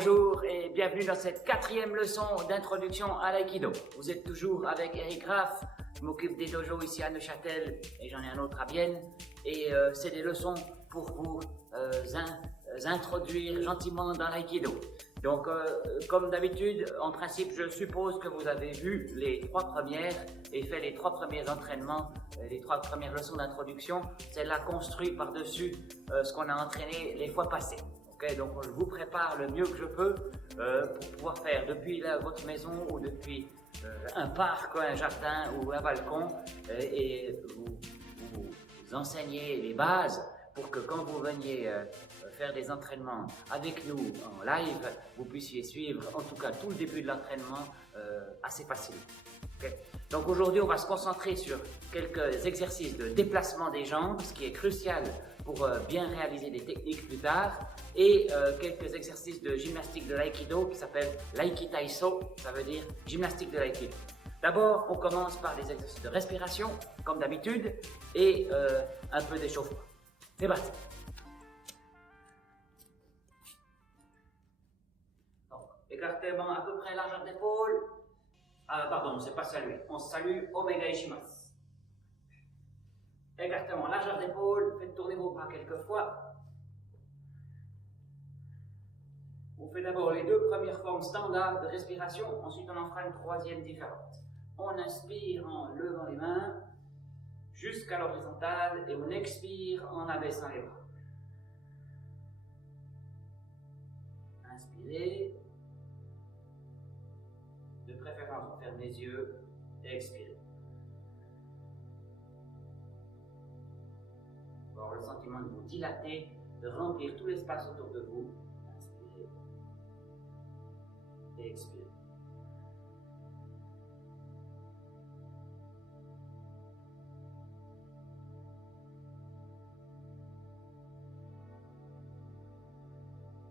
Bonjour et bienvenue dans cette 4e leçon d'introduction à l'aïkido. Vous êtes toujours avec Eric Graff, je m'occupe des dojos ici à Neuchâtel et j'en ai un autre à Bienne. Et c'est des leçons pour vous introduire gentiment dans l'aïkido. Donc comme d'habitude, en principe, je suppose que vous avez vu les 3 premières et fait les 3 premiers entraînements, les 3 premières leçons d'introduction. Celle-là construit par-dessus ce qu'on a entraîné les fois passées. Okay, donc je vous prépare le mieux que je peux pour pouvoir faire depuis votre maison ou depuis un parc, un jardin ou un balcon et vous enseigner les bases pour que quand vous veniez faire des entraînements avec nous en live, vous puissiez suivre en tout cas tout le début de l'entraînement assez facilement. Okay. Donc aujourd'hui, on va se concentrer sur quelques exercices de déplacement des jambes, ce qui est crucial pour bien réaliser des techniques plus tard, et quelques exercices de gymnastique de l'aïkido qui s'appellent l'aïkitaiso, ça veut dire gymnastique de l'aïkido. D'abord, on commence par des exercices de respiration, comme d'habitude, et un peu d'échauffement. C'est parti. Donc, écartement à peu près largeur d'épaule. Pardon, c'est pas saluer. On se salue Omega Ishimasu. Écartement largeur d'épaule. Faites tourner vos bras quelques fois. On fait d'abord les 2 premières formes standards de respiration. Ensuite, on en fera une 3e différente. On inspire en levant les mains jusqu'à l'horizontale et on expire en abaissant les bras. Inspirez. De préférence, on ferme les yeux et expirez. Vous avoir le sentiment de vous dilater, de remplir tout l'espace autour de vous. Inspirez et expirez.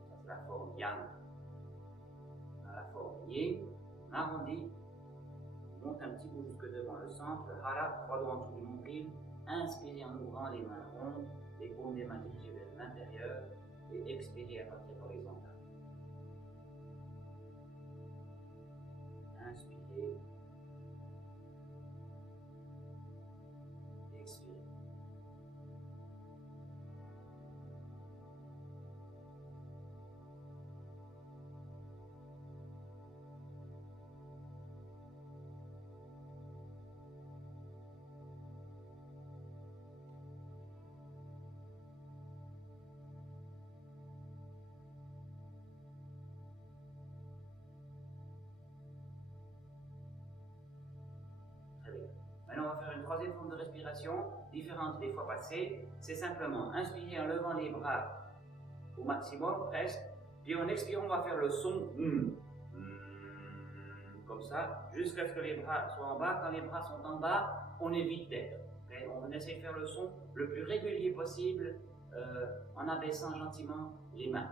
Ça, c'est la forme yang. Dans la forme yin, on arrondit, on monte un petit peu jusque devant le centre, le hara, 3 doigts en dessous du nombril. Inspirez en ouvrant les mains rondes, les paumes des mains dirigées vers l'intérieur et expirez à partir horizontale. Inspirez. Expirez. Très bien. Maintenant, on va faire une 3e forme de respiration, différente des fois passées. C'est simplement inspirer en levant les bras au maximum, presque. Puis en expirant, on va faire le son comme ça, jusqu'à ce que les bras soient en bas. Quand les bras sont en bas, on évite d'air. Okay? On essaie de faire le son le plus régulier possible en abaissant gentiment les mains.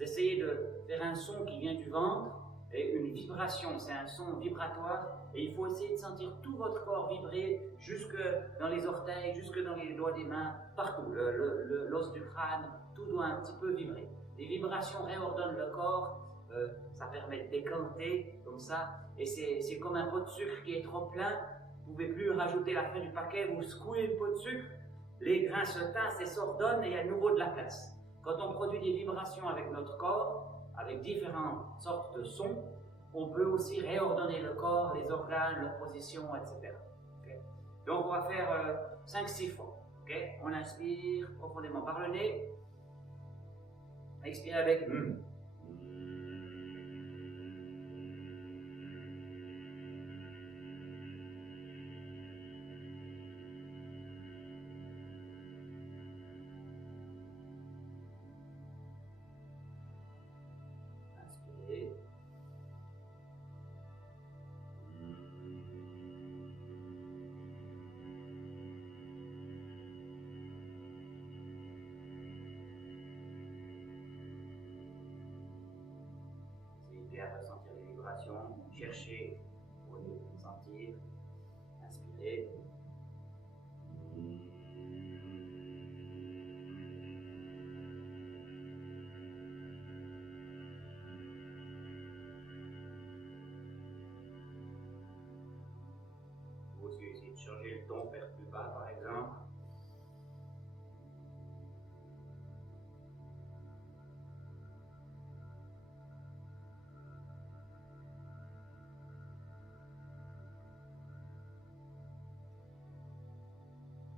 Essayez de faire un son qui vient du ventre. Et une vibration, c'est un son vibratoire et il faut essayer de sentir tout votre corps vibrer jusque dans les orteils, jusque dans les doigts des mains, partout, l'os du crâne, tout doit un petit peu vibrer. Les vibrations réordonnent le corps, ça permet de décanter comme ça et c'est comme un pot de sucre qui est trop plein, vous ne pouvez plus rajouter la fin du paquet, vous secouez le pot de sucre, les grains se tassent et s'ordonnent et il y a de nouveau de la place. Quand on produit des vibrations avec notre corps, avec différentes sortes de sons, on peut aussi réordonner le corps, les organes, leur position, etc. Okay? Donc on va faire 5-6 fois. Okay? On inspire profondément par le nez, expire avec à ressentir les vibrations, cherchez pour les sentir, inspirez. changer le ton, faire plus bas par exemple.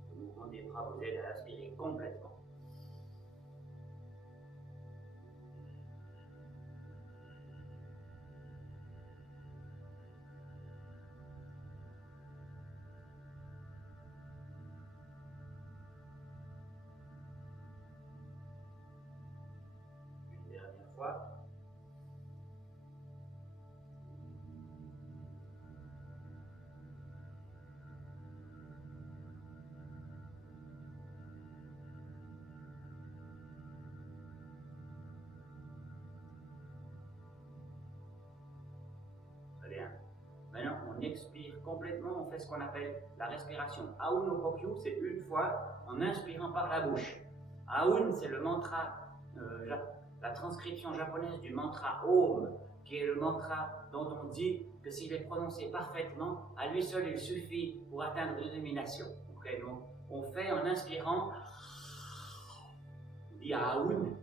Le mouvement des bras vous aide à inspirer complètement. Fois. Très bien. Maintenant, on expire complètement, on fait ce qu'on appelle la respiration. Aum no Kokyu, c'est une fois en inspirant par la bouche. Aum, c'est le mantra la transcription japonaise du mantra Om, qui est le mantra dont on dit que s'il est prononcé parfaitement, à lui seul il suffit pour atteindre l'illumination. Okay, donc on fait en inspirant, on dit Aum,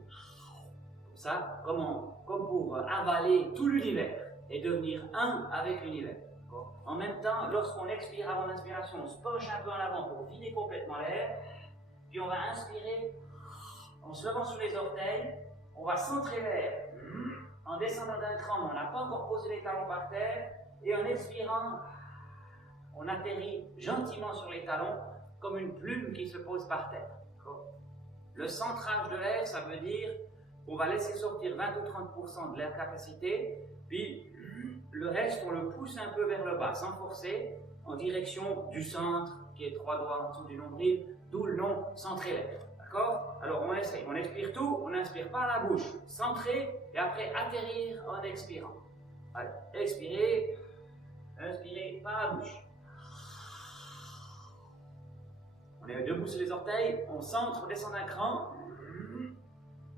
comme ça, comme pour avaler tout l'univers et devenir un avec l'univers. En même temps, lorsqu'on expire avant l'inspiration, on se penche un peu en avant pour vider complètement l'air, puis on va inspirer en se levant sur les orteils. On va centrer l'air en descendant d'un cran, on n'a pas encore posé les talons par terre, et en expirant, on atterrit gentiment sur les talons comme une plume qui se pose par terre. Le centrage de l'air, ça veut dire qu'on va laisser sortir 20 ou 30% de l'air capacité, puis le reste, on le pousse un peu vers le bas, sans forcer, en direction du centre, qui est 3 doigts en dessous du nombril, d'où le nom centrer l'air. D'accord? Alors on essaye, on expire tout, on inspire par la bouche, centrer, et après atterrir en expirant. Allez, expirez, inspirez par la bouche. On est debout sur les orteils, on centre, on descend d'un cran,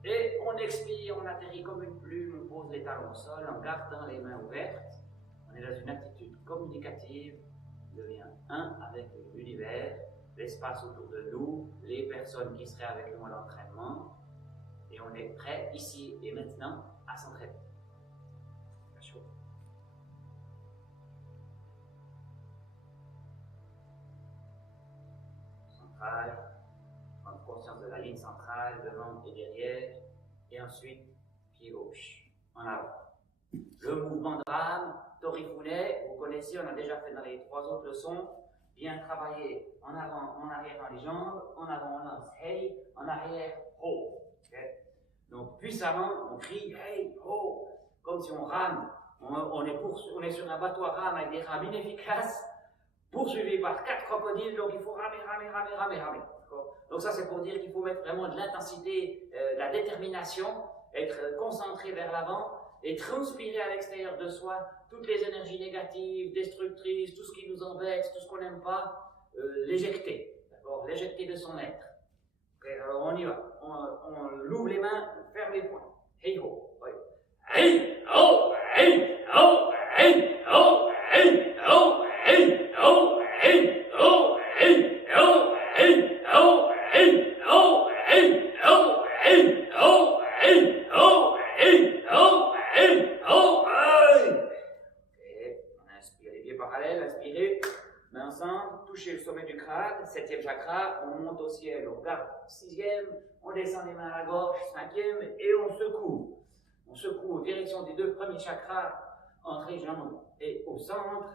et on expire, on atterrit comme une plume, on pose les talons au sol en gardant les mains ouvertes. On est dans une attitude communicative, on devient un avec l'univers, l'espace autour de nous, les personnes qui seraient avec nous à l'entraînement, et on est prêt ici et maintenant à s'entraîner. Centrale, prendre conscience de la ligne centrale devant et derrière, et ensuite pied gauche en avant. Le mouvement de rame, Torifune, vous connaissez, on a déjà fait dans les 3 autres leçons. Bien travailler en avant, en arrière dans les jambes, en avant on lance hey, en arrière ho. Okay? Donc puissamment on crie hey ho, comme si on rame. On est sur un bateau à rame avec des rames inefficaces, poursuivi par 4 crocodiles, donc il faut ramer. Donc ça c'est pour dire qu'il faut mettre vraiment de l'intensité, de la détermination, être concentré vers l'avant et transpirer à l'extérieur de soi toutes les énergies négatives, destructrices, tout ce qui nous embête, tout ce qu'on n'aime pas, l'éjecter, d'accord, l'éjecter de son être. Okay, alors on y va, on ouvre les mains, on ferme les poings. Hey ho, oui. Hey ho, hey ho, hey ho, hey ho, hey ho, hey ho, hey ho, hey ho, hey ho, hey ho, hey ho, hey ho, hey ho. Hey, oh, hey. Okay. On inspire les pieds parallèles, inspirez, mains ensemble, touchez le sommet du crâne, 7e chakra, on monte au ciel, on garde 6e, on descend les mains à la gorge, 5e, et on secoue. On secoue en direction des 2 premiers chakras, entre les jambes et au centre,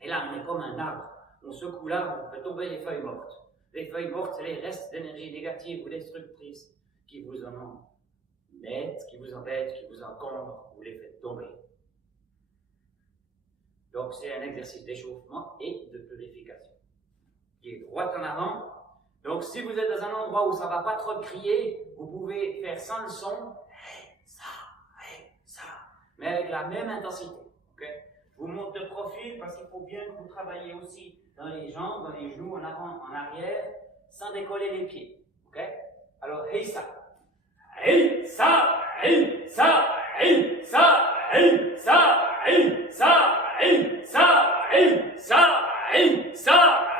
et là on est comme un arbre. On secoue l'arbre, on fait tomber les feuilles mortes. Les feuilles mortes, c'est les restes d'énergie négative ou destructrice qui vous en qui vous embête, qui vous encombre, vous les faites tomber. Donc c'est un exercice d'échauffement et de purification. Qui est droit en avant. Donc si vous êtes dans un endroit où ça ne va pas trop crier, vous pouvez faire sans le son, ça, mais avec la même intensité. Okay? Je vous montre de profil parce qu'il faut bien que vous travaillez aussi dans les jambes, dans les genoux, en avant, en arrière, sans décoller les pieds. Okay? Alors, hey ça. Hey ça, hey ça, hey ça, hey ça, hey ça, hey ça, hey ça, hey ça,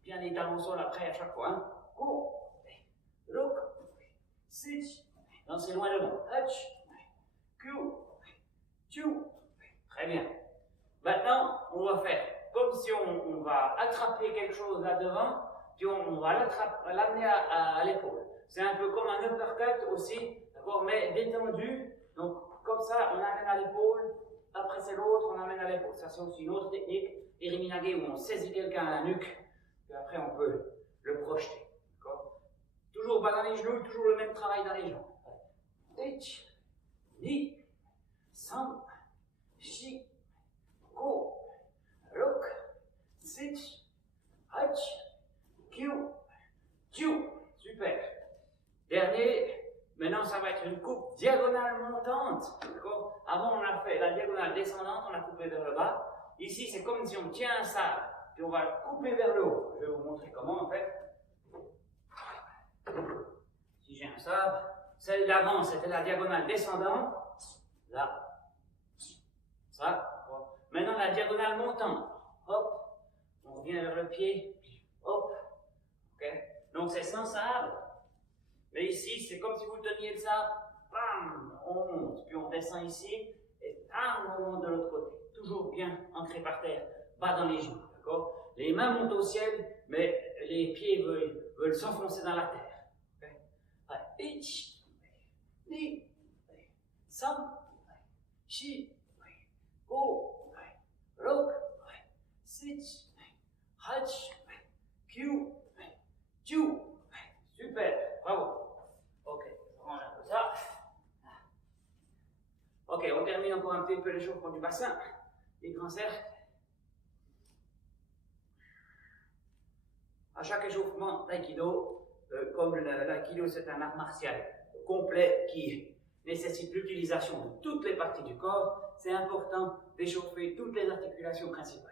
Bien les talons au sol après à chaque fois. Hein. Go, look, sit. Lancez loin devant. Touch, Q, Q. Très bien. Maintenant, on va faire comme si on va attraper quelque chose là devant, puis on va l'amener à l'épaule. C'est un peu comme un uppercut aussi, d'accord, mais détendu. Donc, comme ça, on amène à l'épaule. Après, c'est l'autre, on amène à l'épaule. Ça, c'est aussi une autre technique, Iriminage, où on saisit quelqu'un à la nuque, puis après, on peut le projeter. Toujours bas dans les genoux, toujours le même travail dans les jambes. Ich, ni, san, shi, go, look, sit, hach, kyu, kyu. Super. Dernier. Maintenant, ça va être une coupe diagonale montante. Avant, on a fait la diagonale descendante, on a coupé vers le bas. Ici, c'est comme si on tient un sabre, puis on va le couper vers le haut. Je vais vous montrer comment, en fait. Si j'ai un sabre, celle d'avant, c'était la diagonale descendante. Là. Ça. Maintenant, la diagonale montante. Hop. On revient vers le pied. Hop. Ok. Donc, c'est sans sabre. Mais ici, c'est comme si vous teniez le sabre, bam, on monte, puis on descend ici, et bam, on monte de l'autre côté. Toujours bien ancré par terre, bas dans les genoux, d'accord? Les mains montent au ciel, mais les pieds veulent s'enfoncer dans la terre. Okay? Ich, ni, san, shi, go, look, sit, hach, kyu, chu. Super, bravo. Ok, je range un peu ça. Ok, on termine encore un petit peu l'échauffement du bassin, les grands cercles. À chaque échauffement d'aïkido, comme l'aïkido c'est un art martial complet qui nécessite l'utilisation de toutes les parties du corps, c'est important d'échauffer toutes les articulations principales.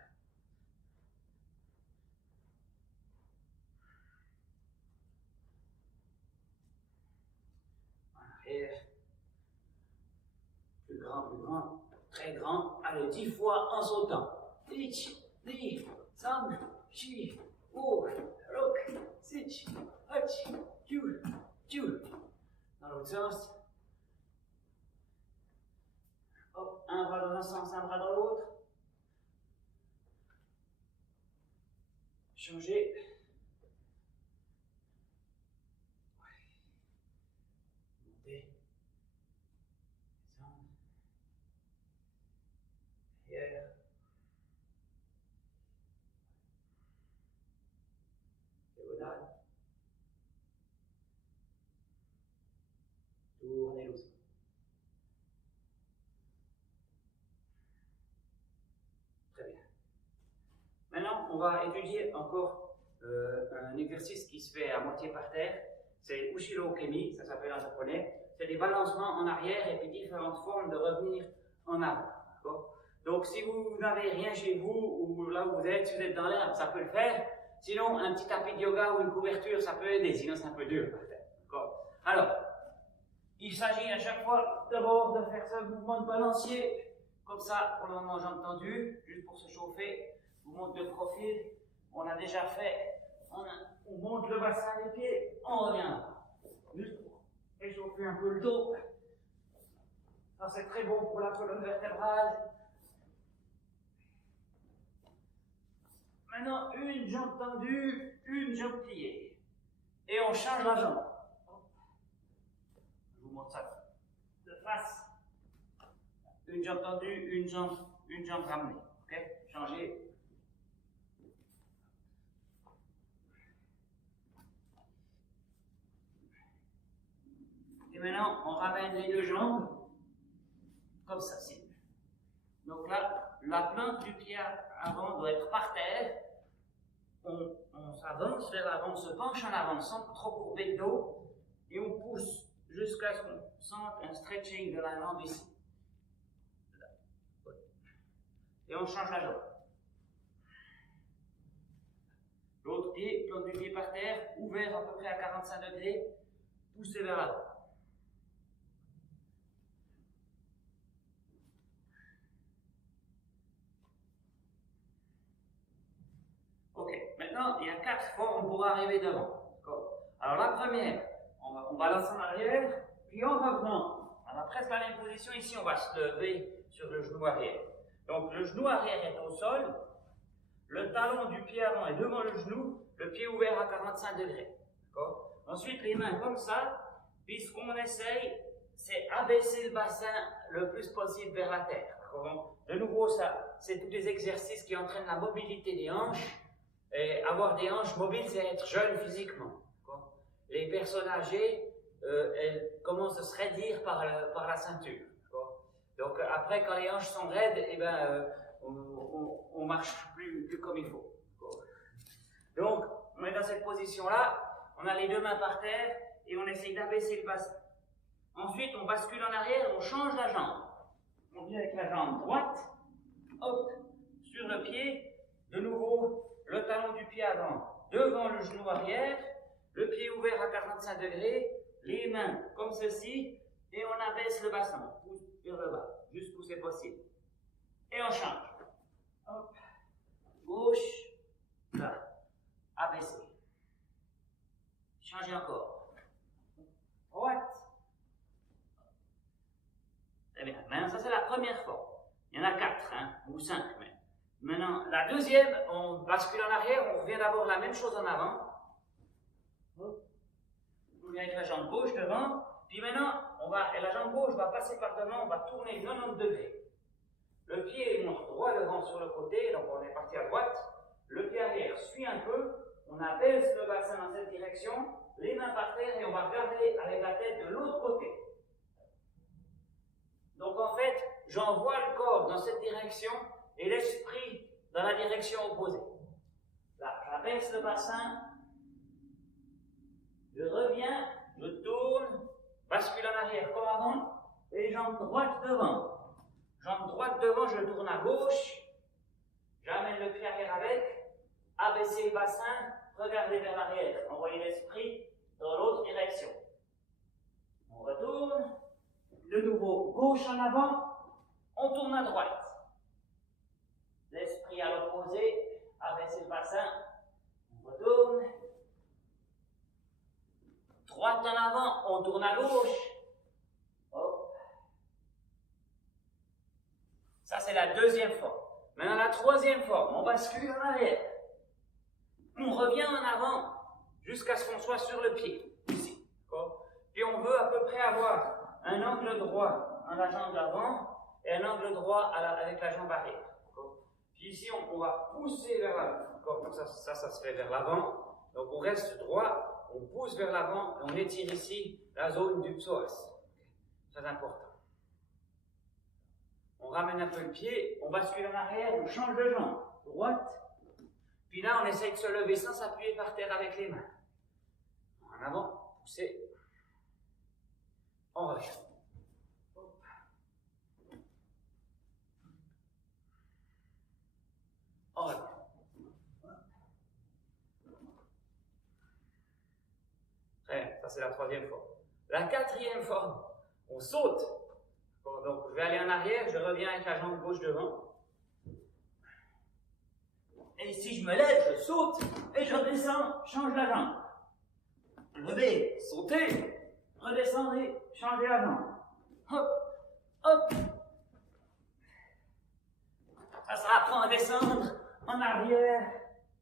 Plus grand, très grand. Allez, 10 fois en sautant. Ich, ni, san, shi, go, look, sit, hach, kyu, kyu. Dans l'autre sens. Hop, un bras dans un sens, un bras dans l'autre. Changer. Monter. Descendre. Arrière. Diagonale. Tournez doucement. Très bien. Maintenant, on va étudier encore un exercice qui se fait à moitié par terre. C'est Ushiro Kemi, ça s'appelle en japonais. C'est des balancements en arrière et puis différentes formes de revenir en avant. Donc, si vous n'avez rien chez vous ou là où vous êtes, si vous êtes dans l'herbe, ça peut le faire. Sinon, un petit tapis de yoga ou une couverture, ça peut aider. Sinon, c'est un peu dur par terre. Alors, il s'agit à chaque fois d'abord de faire ce mouvement de balancier. Comme ça, pour le moment, jambes tendues, juste pour se chauffer. On monte de profil. On a déjà fait. On monte le bassin des pieds. On revient. Juste pour échauffer un peu le dos. Ça, c'est très bon pour la colonne vertébrale. Maintenant, une jambe tendue, une jambe pliée. Et on change la jambe. Je vous montre ça de face. Une jambe tendue, une jambe ramenée. Ok? Changez. Et maintenant, on ramène les deux jambes. Comme ça, c'est. Donc là, la plante du pied avant doit être par terre. On s'avance vers l'avant, on se penche en avant sans trop courber le dos. Et on pousse jusqu'à ce qu'on sente un stretching de la jambe ici. Et on change la jambe. L'autre pied, plante du pied par terre, ouvert à peu près à 45 degrés, poussé vers l'avant. Ok, maintenant il y a 4 4 formes pour arriver devant. Alors la première, on balance en arrière, puis en revenant, on a presque la même position. Ici, on va se lever sur le genou arrière. Donc le genou arrière est au sol, le talon du pied avant est devant le genou, le pied ouvert à 45 degrés. Ensuite, les mains comme ça, puis ce qu'on essaye, c'est abaisser le bassin le plus possible vers la terre. De nouveau, ça, c'est tous des exercices qui entraînent la mobilité des hanches. Et avoir des hanches mobiles, c'est être jeune physiquement. Les personnes âgées, elles commencent à se raidir par la ceinture. Donc après, quand les hanches sont raides, eh ben, on marche plus comme il faut. Donc, on est dans cette position-là, on a les deux mains par terre et on essaye d'abaisser le bassin. Ensuite, on bascule en arrière, on change la jambe. On vient avec la jambe droite, hop, sur le pied, de nouveau, le talon du pied avant, devant le genou arrière, le pied ouvert à 45 degrés, les mains comme ceci, et on abaisse le bassin, on pousse vers le bas, jusqu'où c'est possible. Et on change. Hop, gauche, là, abaissé. Changez encore. Droite. Très bien. Maintenant, ça c'est la première forme. Il y en a 4, ou 5 même. Maintenant, la deuxième, on bascule en arrière, on revient d'abord la même chose en avant. On vient avec la jambe gauche devant, puis maintenant, la jambe gauche va passer par devant, on va tourner 90 degrés. Le pied monte droit devant sur le côté, donc on est parti à droite. Le pied arrière suit un peu, on abaisse le bassin dans cette direction, les mains par terre et on va regarder avec la tête de l'autre côté. Donc en fait, j'envoie le corps dans cette direction et l'esprit dans la direction opposée. Là, j'abaisse le bassin, je reviens, je tourne, bascule en arrière comme avant, et jambe droite devant. Jambe droite devant, je tourne à gauche, j'amène le pied arrière avec, abaisser le bassin, regarder vers l'arrière, envoyer l'esprit dans l'autre direction. On retourne, de nouveau gauche en avant, on tourne à droite. L'esprit à l'opposé, abaisser le bassin, on retourne. Droite en avant, on tourne à gauche. Hop. Ça, c'est la deuxième forme. Maintenant, la troisième forme, on bascule en arrière. On revient en avant jusqu'à ce qu'on soit sur le pied, ici. Puis on veut à peu près avoir un angle droit en la jambe d'avant et un angle droit avec la jambe arrière. Puis ici, on va pousser vers l'avant. Donc ça se fait vers l'avant. Donc on reste droit, on pousse vers l'avant et on étire ici la zone du psoas. Très important. On ramène un peu le pied, on bascule en arrière, on change de jambe. Droite. Puis là, on essaye de se lever sans s'appuyer par terre avec les mains. En avant, pousser. On revient. On revient. Très bien, ça c'est la troisième forme. La quatrième forme, on saute. Bon, donc je vais aller en arrière, je reviens avec la jambe gauche devant. Et si je me lève, je saute et je redescends, change la jambe. Lever, sauter, redescendre, changer la jambe. Hop, hop. Ça s'apprend à descendre en arrière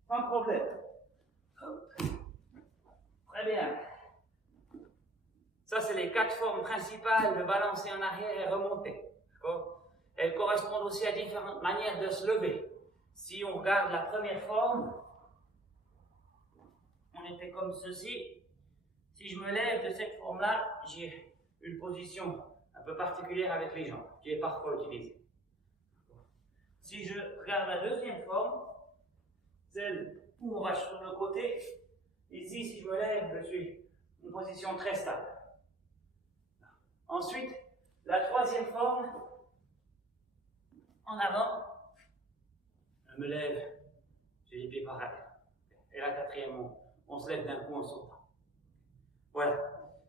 sans problème. Hop. Très bien. Ça, c'est les 4 formes principales de balancer en arrière et remonter. Elles correspondent aussi à différentes manières de se lever. Si on regarde la première forme, on était comme ceci. Si je me lève de cette forme-là, j'ai une position un peu particulière avec les jambes, qui est parfois utilisée. Si je regarde la deuxième forme, celle où on va sur le côté, ici, si je me lève, je suis une position très stable. Ensuite, la troisième forme, en avant, je me lève, j'ai les pieds par arrière. Et la quatrième, on se lève d'un coup en sautant. Voilà,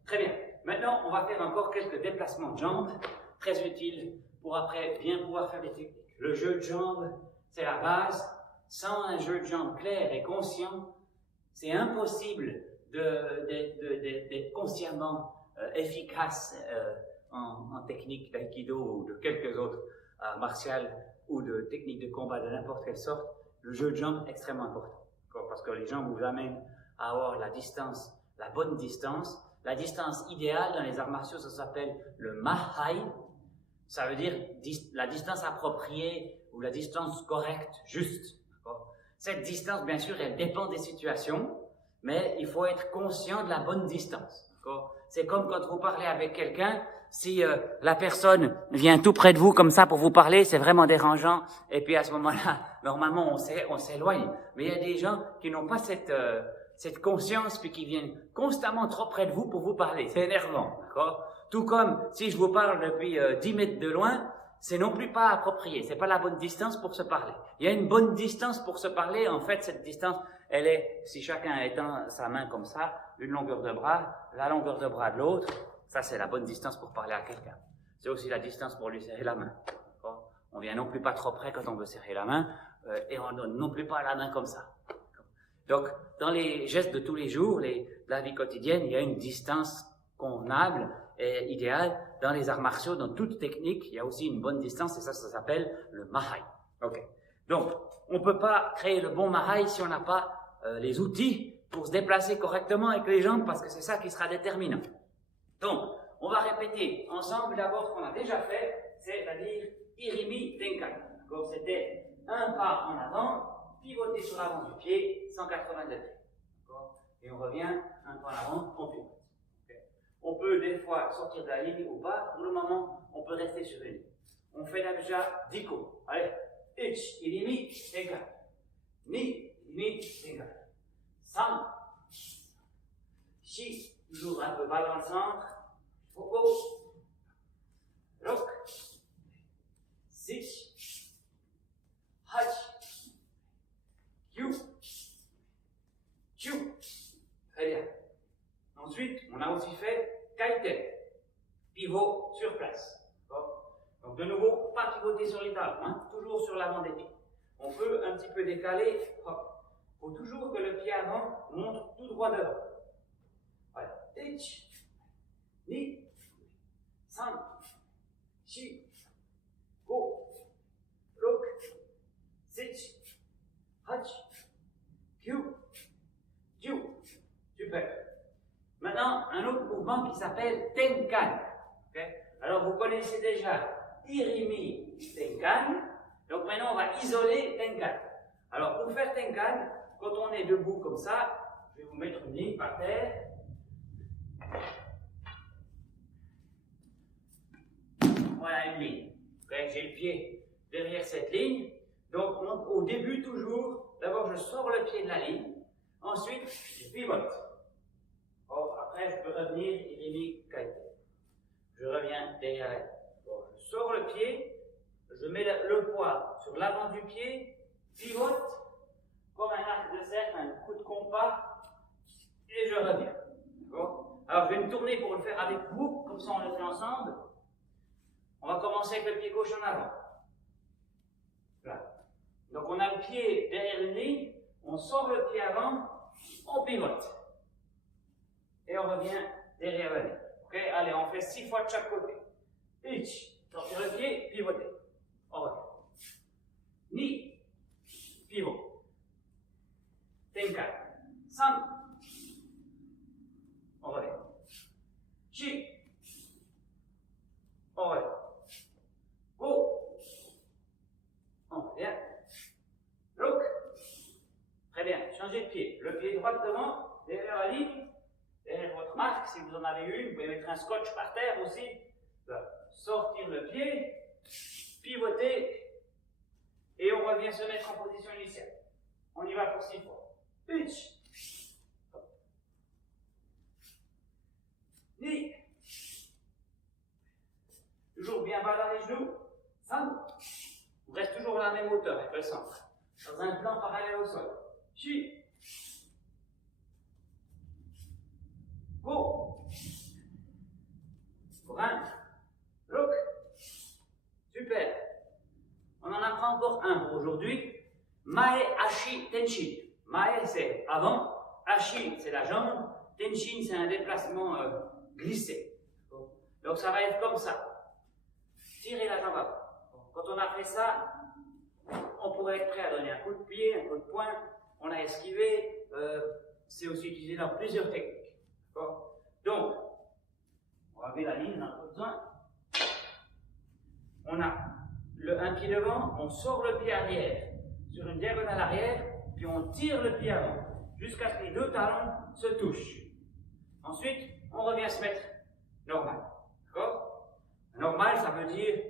très bien. Maintenant, on va faire encore quelques déplacements de jambes, très utiles pour après bien pouvoir faire des techniques. Le jeu de jambes, c'est la base. Sans un jeu de jambes clair et conscient, C'est impossible d'être consciemment efficace en technique d'aïkido ou de quelques autres arts martiaux ou de techniques de combat de n'importe quelle sorte. Le jeu de jambes est extrêmement important, parce que les jambes vous amènent à avoir la distance, la bonne distance. La distance idéale dans les arts martiaux, ça s'appelle le mahai. Ça veut dire la distance appropriée ou la distance correcte, juste. Cette distance, bien sûr, elle dépend des situations, mais il faut être conscient de la bonne distance. C'est comme quand vous parlez avec quelqu'un, si la personne vient tout près de vous comme ça pour vous parler, c'est vraiment dérangeant. Et puis à ce moment-là, normalement, on s'éloigne. Mais il y a des gens qui n'ont pas cette conscience, puis qui viennent constamment trop près de vous pour vous parler. C'est énervant, d'accord? Tout comme si je vous parle depuis 10 mètres de loin, c'est non plus pas approprié. C'est pas la bonne distance pour se parler. Il y a une bonne distance pour se parler. En fait, cette distance, elle est, si chacun étend sa main comme ça, une longueur de bras, la longueur de bras de l'autre, ça c'est la bonne distance pour parler à quelqu'un. C'est aussi la distance pour lui serrer la main. D'accord? On vient non plus pas trop près quand on veut serrer la main, et on donne non plus pas la main comme ça. Donc, dans les gestes de tous les jours, de la vie quotidienne, il y a une distance convenable et idéale. Dans les arts martiaux, dans toute technique, il y a aussi une bonne distance, et ça s'appelle le mahai. Ok. Donc, on ne peut pas créer le bon mahai si on n'a pas les outils pour se déplacer correctement avec les jambes, parce que c'est ça qui sera déterminant. Donc, on va répéter ensemble d'abord ce qu'on a déjà fait, c'est-à-dire Irimi Tenkan. C'était un pas en avant, pivoter sur l'avant du pied, 180 degrés. Et on revient un pas en avant, on pivote. Okay. On peut des fois sortir de la ligne ou pas. Pour le moment, on peut rester sur une ligne. On fait déjà 10 coups. Allez, ich, irimi, tenkan. Ni, irimi, tenkan. San, shi, toujours un peu bas dans le centre. Foko, rok, sich, hach, kyu, chu. Très bien. Ensuite, on a aussi fait kaiten, pivot sur place. Donc de nouveau, pas pivoter sur les talons, hein, toujours sur l'avant des pieds. On peut un petit peu décaler. Il faut toujours que le pied avant monte tout droit devant. Voilà. Ich, ni, san, shi, go, rok, sich, hach, kyu, ju. Super. Maintenant, un autre mouvement qui s'appelle Tenkan. Okay? Alors, vous connaissez déjà Irimi Tenkan. Donc, maintenant, on va isoler Tenkan. Alors, pour faire Tenkan, quand on est debout comme ça, je vais vous mettre une ligne par terre. Voilà une ligne. Okay? J'ai le pied derrière cette ligne. Donc, au début, toujours, d'abord, je sors le pied de la ligne. Ensuite, je pivote. Après, je peux revenir Irimi Kaiten. Je reviens derrière. Bon, je sors le pied, je mets le poids sur l'avant du pied, pivote, comme un arc de cercle, un coup de compas, et je reviens. Bon. Alors, je vais me tourner pour le faire avec vous, comme ça on le fait ensemble. On va commencer avec le pied gauche en avant. Voilà. Donc, on a le pied derrière une ligne, on sort le pied avant, on pivote. Et on revient derrière la ligne. Okay? Allez, on fait 6 fois de chaque côté. Ich, sortir le pied, pivoter. On revient. Ni, pivot. Tenkan. San. On revient. Chi. On revient. Go. On revient. Look. Très bien. Changez de pied. Le pied droit devant, derrière la ligne. Derrière votre marque, si vous en avez une, vous pouvez mettre un scotch par terre aussi. Sortir le pied, pivoter, et on revient se mettre en position initiale. On y va pour 6 fois. Pitch. Ni. Toujours bien bas dans les genoux. San. Vous restez toujours à la même hauteur avec le centre. Dans un plan parallèle au sol. Chi. Go. Corin. Look. Super. On en apprend encore un pour aujourd'hui. Mae, Ashi, Tenshi. Mae, c'est avant. Ashi, c'est la jambe. Tenchin, c'est un déplacement glissé. Donc ça va être comme ça. Tirer la jambe avant. Quand on a fait ça, on pourrait être prêt à donner un coup de pied, un coup de poing. On a esquivé. C'est aussi utilisé dans plusieurs techniques. Donc, on va mettre la ligne, on n'a pas besoin. On a un pied devant, on sort le pied arrière sur une diagonale arrière, puis on tire le pied avant, jusqu'à ce que les deux talons se touchent. Ensuite, on revient se mettre normal. D'accord? Normal, ça veut dire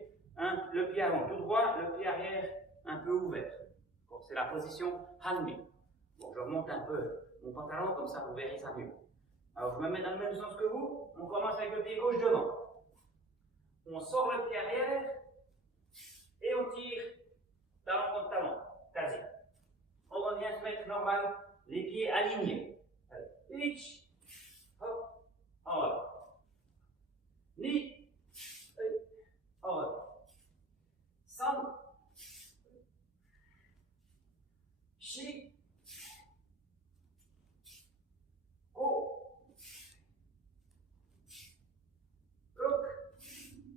le pied avant tout droit, le pied arrière un peu ouvert. C'est la position Hanmi. Bon, je remonte un peu mon pantalon, comme ça vous verrez ça mieux. Alors, je me mets dans le même sens que vous. On commence avec le pied gauche devant. On sort le pied arrière et on tire talon contre talon, quasi. On revient se mettre normal, les pieds alignés. Hitch, hop, en haut. Ni, en haut. Sam, chi, go, look.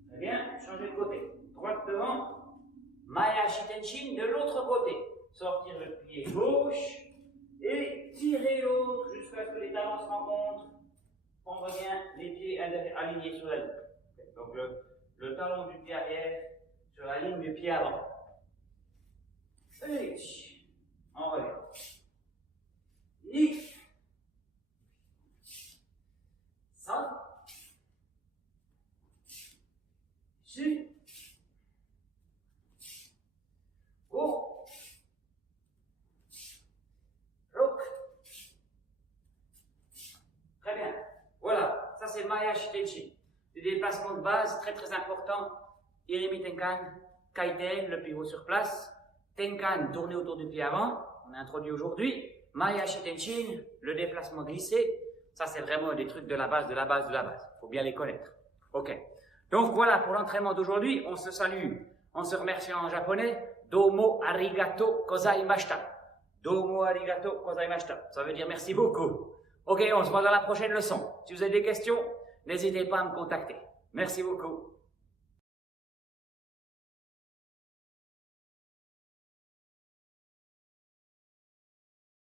Très bien, changez de côté. Droite devant, Maya Shitenchin de l'autre côté. Sortir le pied gauche et tirer l'autre jusqu'à ce que les talons se rencontrent. On revient les pieds alignés sur la ligne. Donc le talon du pied arrière sur la ligne du pied avant. Et on revient. Ni. Ça. Si. Go. Rock. Très bien. Voilà, ça c'est Maya Shitenchin. Des déplacements de base très très importants. Irimi Tenkan, Kaiten, le pivot sur place. Tenkan, tourner autour du pied avant. On a introduit aujourd'hui. Maya Shitenchin, le déplacement glissé. Ça c'est vraiment des trucs de la base, de la base, de la base. Il faut bien les connaître. Ok. Donc voilà pour l'entraînement d'aujourd'hui. On se salue en se remerciant en japonais. Domo arigato gozaimashita. Domo arigato gozaimashita. Ça veut dire merci beaucoup. Ok, on se voit dans la prochaine leçon. Si vous avez des questions, n'hésitez pas à me contacter. Merci beaucoup.